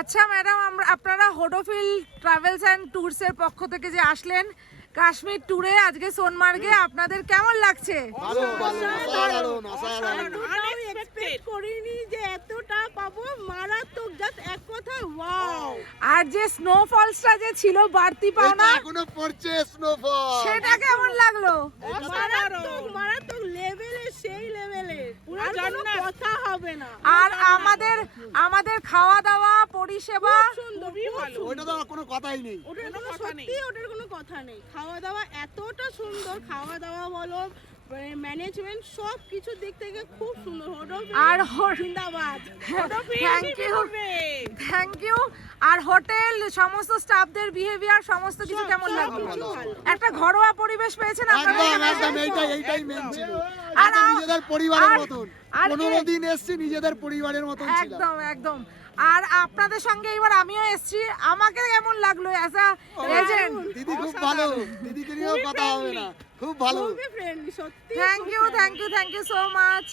আচ্ছা ম্যাডাম, আপনারা হোডোফিল travels and ট্যুরসের পক্ষ থেকে যে আসলেন কাশ্মীর ট্যুরে আজকে সোনমার্গে, আপনাদের কেমন লাগছে? করিনি যে এতটা পাবো, মারাত্মক, জাস্ট এক কথায় ওয়াও। আর যে স্নোফলসটা যে ছিল বাড়তি পাওনা, এখনো পড়ছে স্নোফল, সেটা কেমন লাগলো? মারাত্মক মারাত্মক লেভেলের, সেই লেভেলের, আর কোনো কথা হবে না। আর আমাদের খাওয়া দাওয়া পরিষেবা সুন্দর, ওইটা তো কোনো কথাই নেই। ওটার কোনো সত্যি, ওটার কোনো কথা নেই। খাওয়া দাওয়া এতটা সুন্দর, খাওয়া দাওয়া বলো, ম্যানেজমেন্ট, সব কিছুর দিক থেকে খুব সুন্দর। আর জিন্দাবাদ। Thank you. আর হোটেল, সমস্ত স্টাফদের বিহেভিয়ার, সমস্ত কিছু কেমন লাগলো? একটা ঘরোয়া পরিবেশ পেয়েছেন আপনারা? একদম এইটাই মেন ছিল। আর আর নিজেদের পরিবারের মতন, আর 15 দিন এসেছি নিজেদের পরিবারের মতন ছিল। একদম। আর আপনাদের সঙ্গে এবার আমিও এসেছি, আমাকে কেমন লাগলো অ্যাজ আ এজেন্ট? দিদি খুব ভালো, দিদিকে নিয়েও কথা হবে না, খুব ভালো। ফ্রেন্ডলি, সত্যি। Thank you so much.